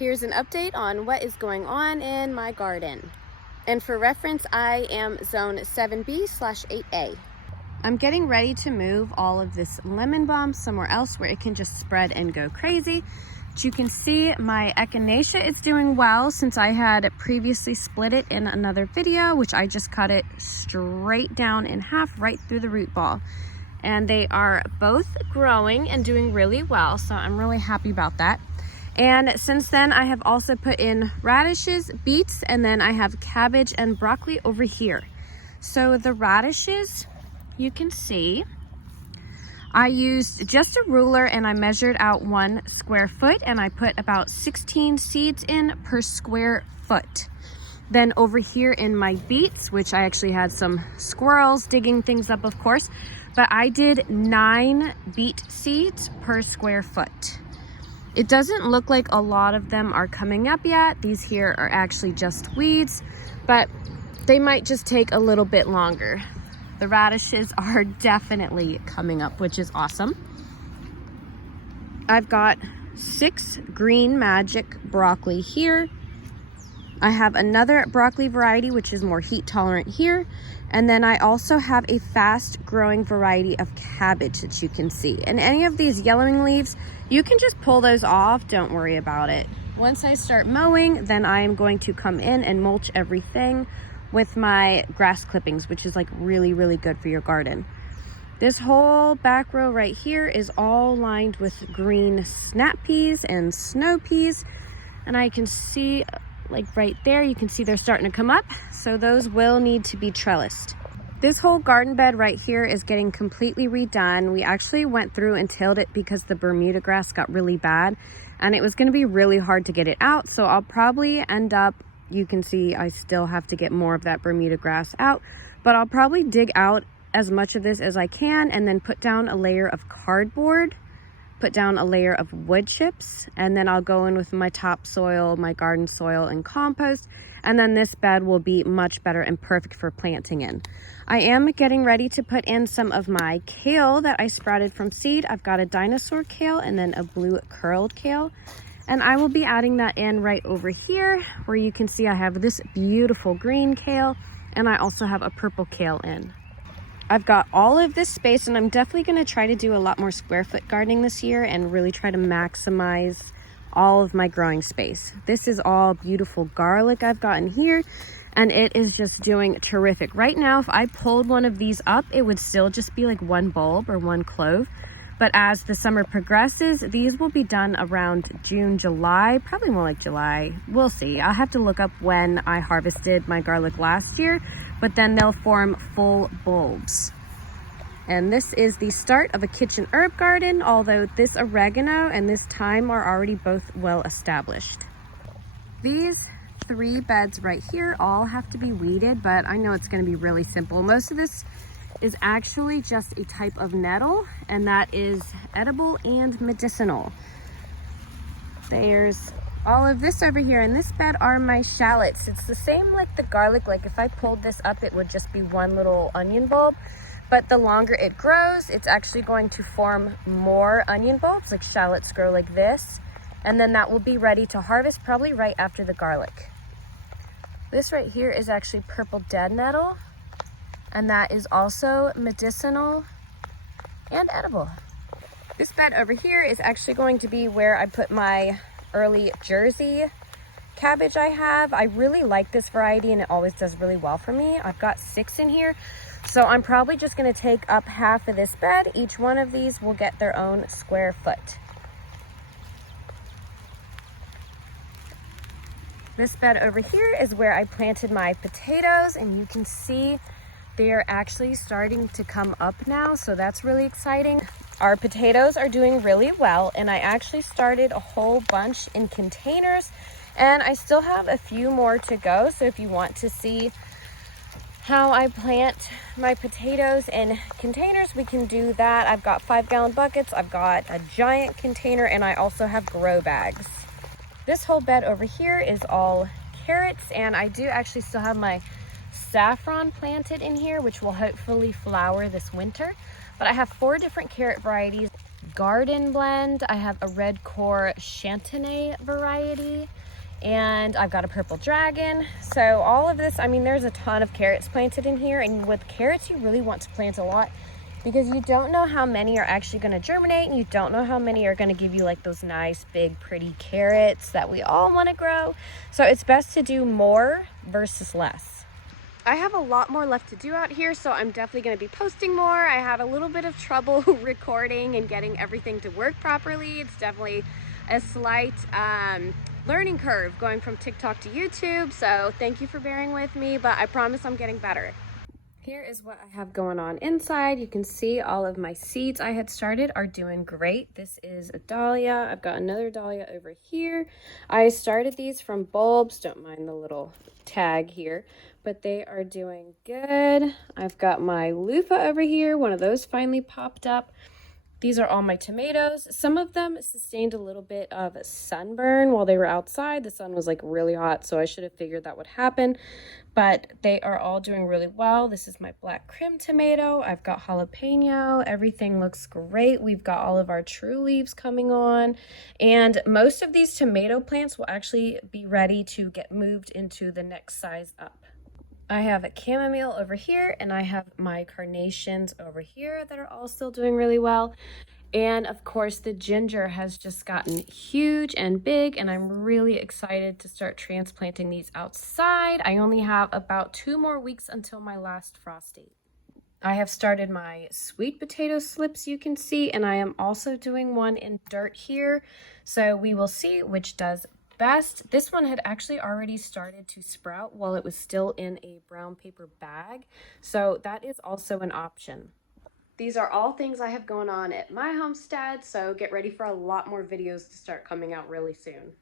Here's an update on what is going on in my garden. And for reference, I am zone 7B/8A. I'm getting ready to move all of this lemon balm somewhere else where it can just spread and go crazy. But you can see my Echinacea is doing well since I had previously split it in another video, which I just cut it straight down in half right through the root ball. And they are both growing and doing really well, so I'm really happy about that. And since then, I have also put in radishes, beets, and then I have cabbage and broccoli over here. So the radishes, you can see, I used just a ruler and I measured out 1 square foot and I put about 16 seeds in per square foot. Then over here in my beets, which I actually had some squirrels digging things up, of course, but I did 9 beet seeds per square foot. It doesn't look like a lot of them are coming up yet. These here are actually just weeds, but they might just take a little bit longer. The radishes are definitely coming up, which is awesome. I've got 6 green magic broccoli here. I have another broccoli variety, which is more heat tolerant here. And then I also have a fast growing variety of cabbage that you can see. And any of these yellowing leaves, you can just pull those off. Don't worry about it. Once I start mowing, then I am going to come in and mulch everything with my grass clippings, which is like really, really good for your garden. This whole back row right here is all lined with green snap peas and snow peas. And I can see, like right there, you can see they're starting to come up. So those will need to be trellised. This whole garden bed right here is getting completely redone. We actually went through and tilled it because the Bermuda grass got really bad and it was gonna be really hard to get it out. So I'll probably end up, you can see I still have to get more of that Bermuda grass out, but I'll probably dig out as much of this as I can and then put down a layer of cardboard, put down a layer of wood chips, and then I'll go in with my topsoil, my garden soil, and compost, and then this bed will be much better and perfect for planting in. I am getting ready to put in some of my kale that I sprouted from seed. I've got a dinosaur kale and then a blue curled kale, and I will be adding that in right over here where you can see I have this beautiful green kale and I also have a purple kale in. I've got all of this space and I'm definitely going to try to do a lot more square foot gardening this year and really try to maximize all of my growing space. This is all beautiful garlic I've got in here and it is just doing terrific. Right now, if I pulled one of these up, it would still just be like 1 bulb or 1 clove. But as the summer progresses, these will be done around June, July, probably more like July. We'll see. I'll have to look up when I harvested my garlic last year, but then they'll form full bulbs. And this is the start of a kitchen herb garden, although this oregano and this thyme are already both well established. These 3 beds right here all have to be weeded, but I know it's going to be really simple. Most of this is actually just a type of nettle, and that is edible and medicinal. There's all of this over here. In this bed are my shallots. It's the same like the garlic. Like if I pulled this up, it would just be 1 little onion bulb. But the longer it grows, it's actually going to form more onion bulbs, like shallots grow like this. And then that will be ready to harvest probably right after the garlic. This right here is actually purple dead nettle. And that is also medicinal and edible. This bed over here is actually going to be where I put my early Jersey cabbage I have. I really like this variety and it always does really well for me. I've got 6 in here. So I'm probably just gonna take up half of this bed. Each one of these will get their own square foot. This bed over here is where I planted my potatoes and you can see they are actually starting to come up now, so that's really exciting. Our potatoes are doing really well, and I actually started a whole bunch in containers, and I still have a few more to go. So if you want to see how I plant my potatoes in containers, we can do that. I've got 5-gallon buckets, I've got a giant container, and I also have grow bags. This whole bed over here is all carrots, and I do actually still have my saffron planted in here, which will hopefully flower this winter. But I have 4 different carrot varieties. garden blend. I have a red core Chantenay variety, and I've got a purple dragon. So all of this, I mean, there's a ton of carrots planted in here, and with carrots, you really want to plant a lot because you don't know how many are actually going to germinate, and you don't know how many are going to give you like those nice, big, pretty carrots that we all want to grow. So it's best to do more versus less. I have a lot more left to do out here, so I'm definitely going to be posting more. I had a little bit of trouble recording and getting everything to work properly. It's definitely a slight learning curve going from TikTok to YouTube, so thank you for bearing with me, but I promise I'm getting better. Here is what I have going on inside. You can see all of my seeds I had started are doing great. This is a dahlia. I've got another dahlia over here. I started these from bulbs. Don't mind the little tag here, but they are doing good. I've got my loofah over here. One of those finally popped up. These are all my tomatoes. Some of them sustained a little bit of sunburn while they were outside. The sun was like really hot, so I should have figured that would happen. But they are all doing really well. This is my black crim tomato. I've got jalapeno. Everything looks great. We've got all of our true leaves coming on. And most of these tomato plants will actually be ready to get moved into the next size up. I have a chamomile over here, and I have my carnations over here that are all still doing really well. And of course, the ginger has just gotten huge and big, and I'm really excited to start transplanting these outside. I only have about 2 more weeks until my last frost date. I have started my sweet potato slips, you can see, and I am also doing one in dirt here. So we will see which does best. This one had actually already started to sprout while it was still in a brown paper bag, so that is also an option. These are all things I have going on at my homestead, so get ready for a lot more videos to start coming out really soon.